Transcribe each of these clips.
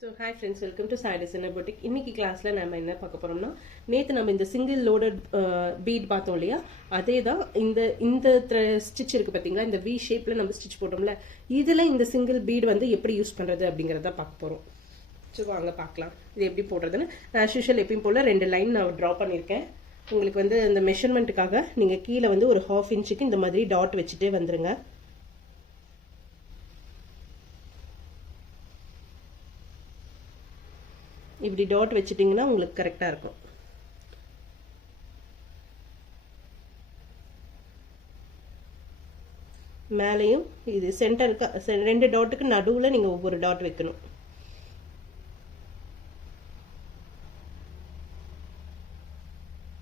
So hi friends, welcome to Sai Designer Boutique. இன்னைக்கு கிளாஸ்ல நாம என்ன பார்க்க போறோம்னா, நேத்து நம்ம இந்த சிங்கிள் லோடட் பீட் பார்த்தோம் இல்லையா, அதே தான் இந்த ஸ்டிச் இருக்கு பாத்தீங்களா, இந்த V ஷேப்ல நம்ம ஸ்டிச் போட்டோம்ல, இதுல இந்த சிங்கிள் பீட் வந்து எப்படி யூஸ் பண்றது அப்படிங்கறத பார்க்க போறோம். சோ வாங்க பார்க்கலாம் இது எப்படி போடுறதுன்னு. as usual எப்பவும் போல ரெண்டு லைன் நான் டிரா பண்ணிருக்கேன். உங்களுக்கு வந்து இந்த மெஷர்மென்ட்காக நீங்க கீழ வந்து ஒரு 1/2 இன்ச்சுக்கு இந்த மாதிரி டாட் வச்சுட்டே வந்துருங்க. இப்படி டாட் வச்சிட்டீங்கன்னா உங்களுக்கு கரெக்டா இருக்கும். மேலேயும் இது சென்டருக்கு ரெண்டு டாட்டுக்கு நடுவுல நீங்க ஒவ்வொரு டாட் வைக்கணும்.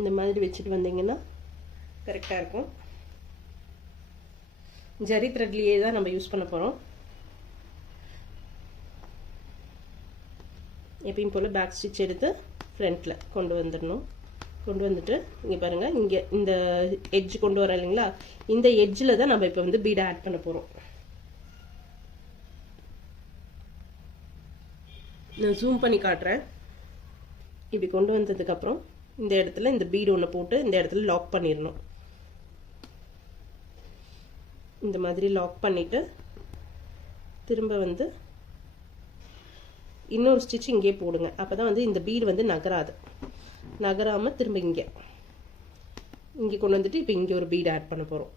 இந்த மாதிரி வச்சுட்டு வந்தீங்கன்னா கரெக்டா இருக்கும். ஜரி த்ரெட்லயே தான் நம்ம யூஸ் பண்ண போறோம். எப்பயும் போல பேக் ஸ்டிச் எடுத்து ஃப்ரண்ட்ல கொண்டு வந்துடணும். கொண்டு வந்துட்டு இங்க பாருங்க, இங்க இந்த எட்ஜ் கொண்டு வர இல்லைங்களா, இந்த எட்ஜ்ல தான் நம்ம இப்ப வந்து பீட் ஆட் பண்ண போறோம். நான் ஜூம் பண்ணி காட்டுறேன். இப்படி கொண்டு வந்ததுக்கு அப்புறம் இந்த இடத்துல இந்த பீட் ஒன்று போட்டு இந்த இடத்துல லாக் பண்ணிடணும். இந்த மாதிரி லாக் பண்ணிட்டு திரும்ப வந்து இன்னொரு ஸ்டிச் இங்கே போடுங்க. அப்பதான் வந்து இந்த பீட் வந்து நகராது. நகராம திரும்ப இங்க கொண்டு வந்துட்டு இப்ப இங்க ஒரு பீட் ஆட் பண்ண போறோம்.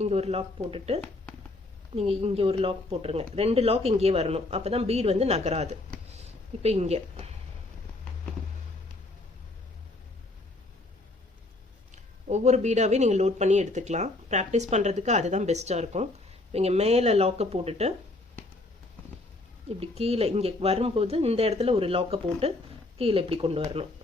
இங்க ஒரு லாக் போட்டுட்டு நீங்க இங்க ஒரு லாக் போட்டுருங்க. ரெண்டு லாக் இங்கே வரணும். அப்பதான் பீட் வந்து நகராது. இப்ப இங்க ஒவ்வொரு பீடாவே நீங்க லோட் பண்ணி எடுத்துக்கலாம். பிராக்டிஸ் பண்றதுக்கு அதுதான் பெஸ்டா இருக்கும். நீங்க மேல லாக்க போட்டுட்டு இப்படி கீழே இங்க வரும்போது இந்த இடத்துல ஒரு லாக்க போட்டு கீழே இப்படி கொண்டு வரணும்.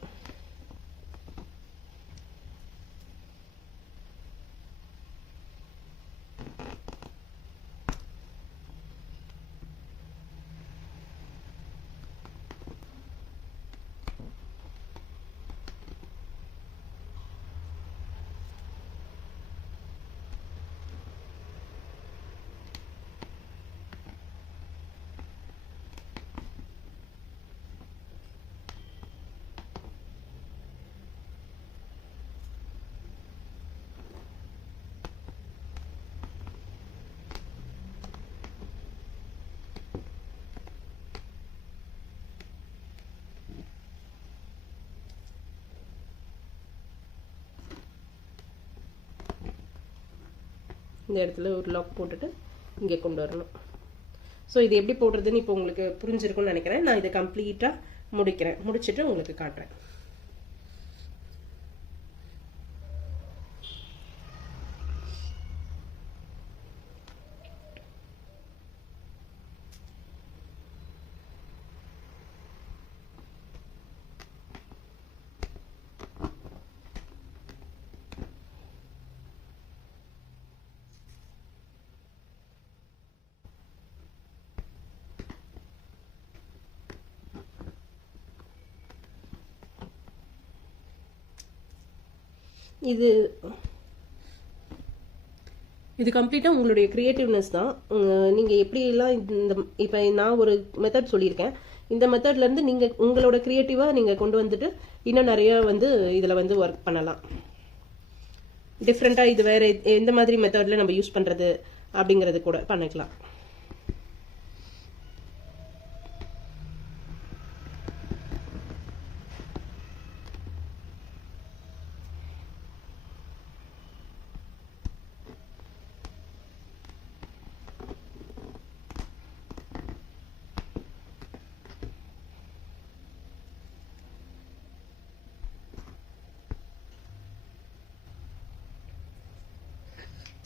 இந்த இடத்துல ஒரு லாக் போட்டுட்டு இங்கே கொண்டு வரணும். ஸோ இது எப்படி போடுறதுன்னு இப்போ உங்களுக்கு புரிஞ்சிருக்கும்னு நினைக்கிறேன். நான் இதை கம்ப்ளீட்டாக முடிச்சுட்டு உங்களுக்கு காட்டுறேன். இது கம்ப்ளீட்டாக உங்களுடைய கிரியேட்டிவ்னஸ் தான். நீங்கள் எப்படியெல்லாம் இப்போ நான் ஒரு மெத்தட் சொல்லியிருக்கேன். இந்த மெத்தட்லேருந்து நீங்கள் உங்களோட கிரியேட்டிவாக நீங்கள் கொண்டு வந்துட்டு இன்னும் நிறைய வந்து இதில் வந்து ஒர்க் பண்ணலாம். டிஃப்ரெண்ட்டாக இது வேறு எந்த மாதிரி மெத்தடில் நம்ம யூஸ் பண்ணுறது அப்படிங்கிறது கூட பண்ணிக்கலாம்.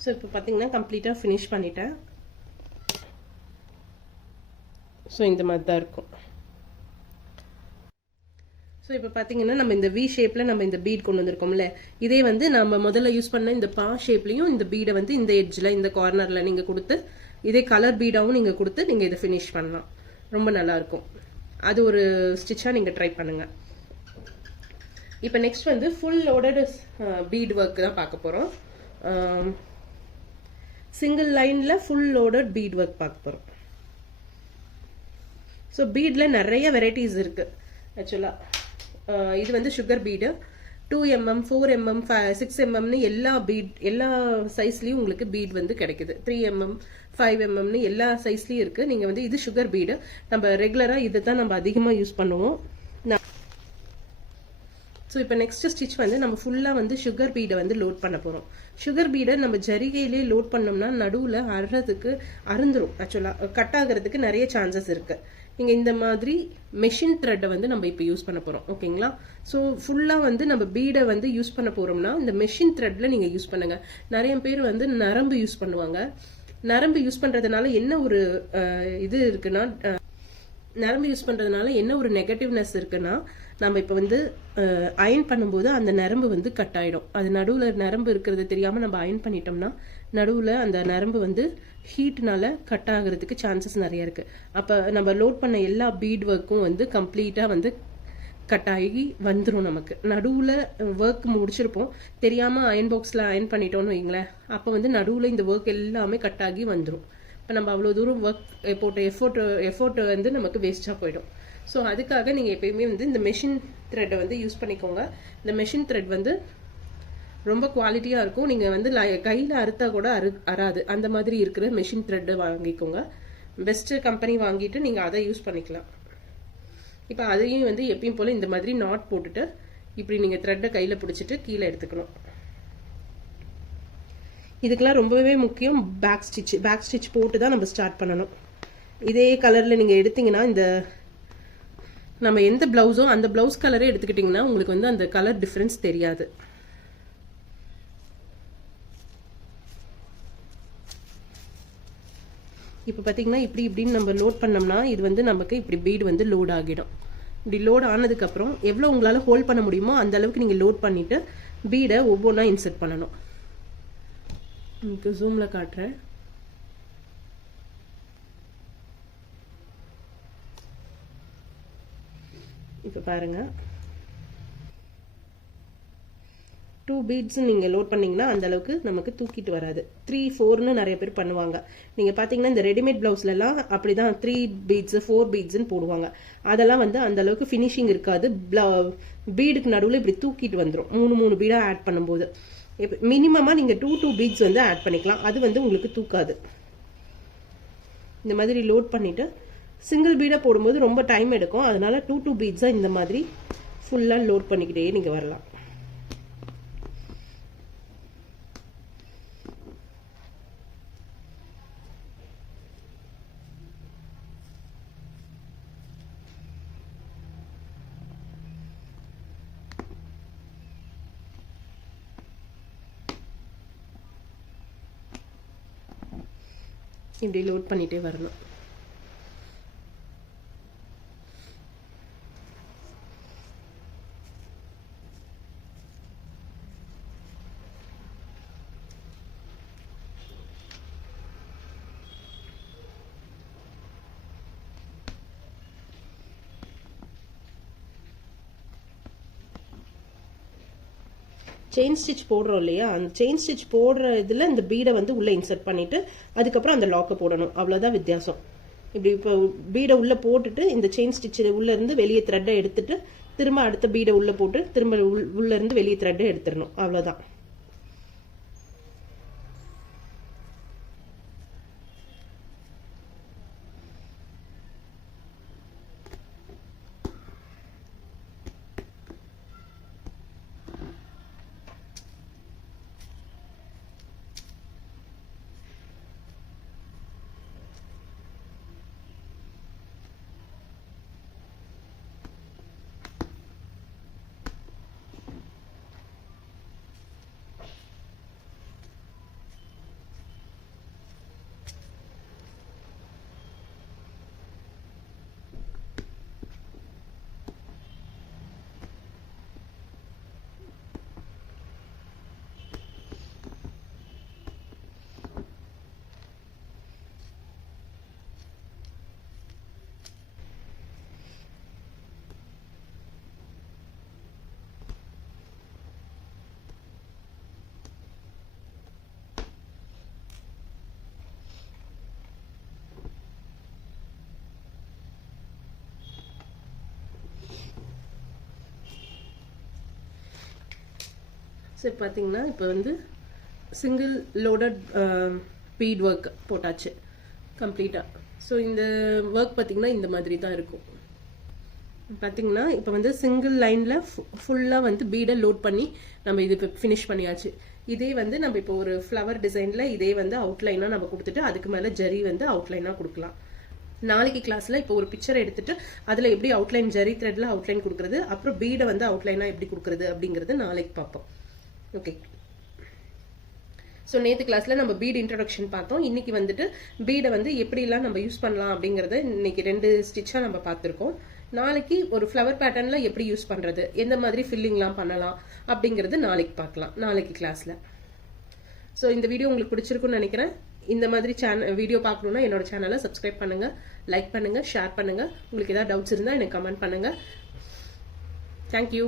ஸோ இப்போ பார்த்தீங்கன்னா கம்ப்ளீட்டாக ஃபினிஷ் பண்ணிட்டேன். ஸோ இந்த மாதிரி தான் இருக்கும். ஸோ இப்போ பார்த்தீங்கன்னா நம்ம இந்த V ஷேப்பில் நம்ம இந்த பீட் கொண்டு வந்திருக்கோம்ல, இதே வந்து நம்ம முதல்ல யூஸ் பண்ண இந்த பா ஷேப்லையும் இந்த பீடை வந்து இந்த எட்ஜில் இந்த கார்னரில் நீங்கள் கொடுத்து இதே கலர் பீடாகவும் நீங்கள் கொடுத்து நீங்கள் இதை ஃபினிஷ் பண்ணலாம். ரொம்ப நல்லாயிருக்கும். அது ஒரு ஸ்டிச்சாக நீங்கள் ட்ரை பண்ணுங்கள். இப்போ நெக்ஸ்ட் வந்து ஃபுல் லோடட் பீட் ஒர்க் தான் பார்க்க போகிறோம். சிங்கிள் லைன்ல ஃபுல் லோடட் பீட் ஒர்க் பார்க்க போறோம். ஸோ பீட்ல நிறைய வெரைட்டிஸ் இருக்கு ஆக்சுவலா. இது வந்து சுகர் பீடு 2mm 4mm 6mmனு எல்லா பீட் எல்லா சைஸ்லயும் உங்களுக்கு பீட் வந்து கிடைக்குது. 3mm 5mmனு எல்லா சைஸ்லயும் இருக்கு. நீங்க வந்து இது சுகர் பீடு, நம்ம ரெகுலரா இதை தான் நம்ம அதிகமா யூஸ் பண்ணுவோம். ஸோ இப்போ நெக்ஸ்ட் ஸ்டிச் வந்து நம்ம ஃபுல்லாக வந்து சுகர் பீடை வந்து லோட் பண்ண போகிறோம். சுகர் பீடை நம்ம ஜரிகையிலே லோட் பண்ணோம்னா நடுவில் அறுந்துரும். ஆக்சுவலாக கட் ஆகிறதுக்கு நிறைய சான்சஸ் இருக்கு. நீங்கள் இந்த மாதிரி மெஷின் த்ரெட்டை வந்து நம்ம இப்போ யூஸ் பண்ண போகிறோம். ஓகேங்களா? ஸோ ஃபுல்லாக வந்து நம்ம பீடை வந்து யூஸ் பண்ண போகிறோம்னா இந்த மெஷின் த்ரெட்டில் நீங்கள் யூஸ் பண்ணுங்க. நிறைய பேர் வந்து நரம்பு யூஸ் பண்ணுவாங்க. நரம்பு யூஸ் பண்ணுறதுனால என்ன ஒரு இது இருக்குன்னா, நரம்பு யூஸ் பண்ணுறதுனால என்ன ஒரு நெகட்டிவ்னஸ் இருக்குன்னா, நம்ம இப்போ வந்து அயன் பண்ணும்போது அந்த நரம்பு வந்து கட் ஆகிடும். அது நடுவில் நரம்பு இருக்கிறது தெரியாமல் நம்ம அயன் பண்ணிட்டோம்னா நடுவில் அந்த நரம்பு வந்து ஹீட்னால கட் ஆகிறதுக்கு சான்சஸ் நிறைய இருக்கு. அப்போ நம்ம லோட் பண்ண எல்லா பீட் ஒர்க்கும் வந்து கம்ப்ளீட்டாக வந்து கட் ஆகி வந்துடும். நமக்கு நடுவில் ஒர்க் முடிச்சிருப்போம், தெரியாமல் அயன் பாக்ஸில் அயன் பண்ணிட்டோம்னு வைங்களேன், அப்போ வந்து நடுவில் இந்த ஒர்க் எல்லாமே கட் ஆகி வந்துடும். இப்போ நம்ம அவ்வளோ தூரம் ஒர்க் போட்ட எஃபோர்ட் வந்து நமக்கு வேஸ்ட்டாக போயிடும். ஸோ அதுக்காக நீங்கள் எப்பயுமே வந்து இந்த மெஷின் த்ரெட்டை வந்து யூஸ் பண்ணிக்கோங்க. இந்த மெஷின் த்ரெட் வந்து ரொம்ப குவாலிட்டியாக இருக்கும். நீங்கள் வந்து கையில் அறுத்தா கூட அறாது. அந்த மாதிரி இருக்கிற மெஷின் த்ரெட்டை வாங்கிக்கோங்க. பெஸ்ட்டு கம்பெனி வாங்கிட்டு நீங்கள் அதை யூஸ் பண்ணிக்கலாம். இப்போ அதையும் வந்து எப்பயும் போல் இந்த மாதிரி நாட் போட்டுட்டு இப்படி நீங்கள் த்ரெட்டை கையில் பிடிச்சிட்டு கீழே எடுத்துக்கணும். இதுக்கெல்லாம் ரொம்பவே முக்கியம் பேக் ஸ்டிச் போட்டு தான் நம்ம ஸ்டார்ட் பண்ணணும். இதே கலரில் நீங்கள் எடுத்தீங்கன்னா, இந்த நம்ம எந்த பிளவுஸோ அந்த பிளவுஸ் கலரே எடுத்துக்கிட்டிங்கன்னா உங்களுக்கு வந்து அந்த கலர் டிஃப்ரென்ஸ் தெரியாது. இப்போ பார்த்தீங்கன்னா இப்படின்னு நம்ம லோட் பண்ணோம்னா இது வந்து நமக்கு இப்படி பீடு வந்து லோட் ஆகிடும். இப்படி லோட் ஆனதுக்கப்புறம் எவ்வளோ உங்களால் ஹோல்ட் பண்ண முடியுமோ அந்த அளவுக்கு நீங்கள் லோட் பண்ணிவிட்டு பீடை ஒவ்வொன்றா இன்சர்ட் பண்ணணும். உங்களுக்கு ஜூமில் காட்டுறேன். இப்போ பாருங்க, 2 beads நீங்கள் லோட் பண்ணிங்கன்னா அந்த அளவுக்கு நமக்கு தூக்கிட்டு வராது. 3, 4ன்னு நிறைய பேர் பண்ணுவாங்க. நீங்கள் பார்த்தீங்கன்னா இந்த ரெடிமேட் ப்ளவுஸ்லாம் அப்படி தான் 3 beads 4 beadsன்னு போடுவாங்க. அதெல்லாம் வந்து அந்த அளவுக்கு ஃபினிஷிங் இருக்காது. பீடுக்கு நடுவில் இப்படி தூக்கிட்டு வந்துடும் 3 பீடாக ஆட் பண்ணும்போது. இப்போ மினிமமாக நீங்கள் 2 beads வந்து ஆட் பண்ணிக்கலாம். அது வந்து உங்களுக்கு தூக்காது. இந்த மாதிரி லோட் பண்ணிவிட்டு சிங்கிள் பீடாக போடும்போது ரொம்ப டைம் எடுக்கும். அதனால 2 beads-ஆக இந்த மாதிரி ஃபுல்லாக லோட் பண்ணிக்கிட்டே நீங்கள் வரலாம். இப்படி லோட் பண்ணிட்டே வரணும். செயின் ஸ்டிச் போடுறோம் இல்லையா, அந்த செயின் ஸ்டிச் போடுற இதில் இந்த பீடை வந்து உள்ளே இன்சர்ட் பண்ணிவிட்டு அதுக்கப்புறம் அந்த லாக்கை போடணும். அவ்வளோதான் வித்தியாசம். இப்படி இப்போ பீடை உள்ளே போட்டுட்டு இந்த செயின் ஸ்டிச்சு உள்ளேருந்து வெளியே த்ரெட்டை எடுத்துட்டு திரும்ப அடுத்த பீடை உள்ளே போட்டு திரும்ப உள்ளேருந்து வெளியே த்ரெட்டை எடுத்துடணும். அவ்வளோதான். ஸோ பார்த்தீங்கன்னா இப்போ வந்து சிங்கிள் லோடட் பீட் ஒர்க் போட்டாச்சு கம்ப்ளீட்டாக. ஸோ இந்த ஒர்க் பார்த்தீங்கன்னா இந்த மாதிரி தான் இருக்கும். பார்த்தீங்கன்னா இப்போ வந்து சிங்கிள் லைனில் ஃபுல்லாக வந்து பீடை லோட் பண்ணி நம்ம இது இப்போ ஃபினிஷ் பண்ணியாச்சு. இதே வந்து நம்ம இப்போ ஒரு ஃப்ளவர் டிசைனில் இதே வந்து அவுட்லைனாக நம்ம கொடுத்துட்டு அதுக்கு மேலே ஜரி வந்து அவுட்லைனாக கொடுக்கலாம். நாளைக்கு கிளாஸில் இப்போ ஒரு பிக்சர் எடுத்துட்டு அதில் எப்படி அவுட்லைன் ஜரி த்ரெட்டில் அவுட்லைன் கொடுக்குறது, அப்புறம் பீடை வந்து அவுட்லைனாக எப்படி கொடுக்குறது அப்படிங்கிறது நாளைக்கு பார்ப்போம். ஓகே. ஸோ நேற்று கிளாஸில் நம்ம பீட் இன்ட்ரடக்ஷன் பார்த்தோம். இன்னைக்கு வந்துட்டு பீடை வந்து எப்படிலாம் நம்ம யூஸ் பண்ணலாம் அப்படிங்கிறத இன்னைக்கு 2 ஸ்டிச்சாக நம்ம பார்த்துருக்கோம். நாளைக்கு ஒரு ஃப்ளவர் பேட்டர்னில் எப்படி யூஸ் பண்ணுறது, எந்த மாதிரி ஃபில்லிங்லாம் பண்ணலாம் அப்படிங்கிறது நாளைக்கு பார்க்கலாம், நாளைக்கு கிளாஸில். ஸோ இந்த வீடியோ உங்களுக்கு பிடிச்சிருக்குன்னு நினைக்கிறேன். இந்த மாதிரி வீடியோ பார்க்கணுன்னா என்னோட சேனலை சப்ஸ்கிரைப் பண்ணுங்கள், லைக் பண்ணுங்கள், ஷேர் பண்ணுங்கள். உங்களுக்கு ஏதாவது டவுட்ஸ் இருந்தால் எனக்கு கமெண்ட் பண்ணுங்கள். தேங்க்யூ.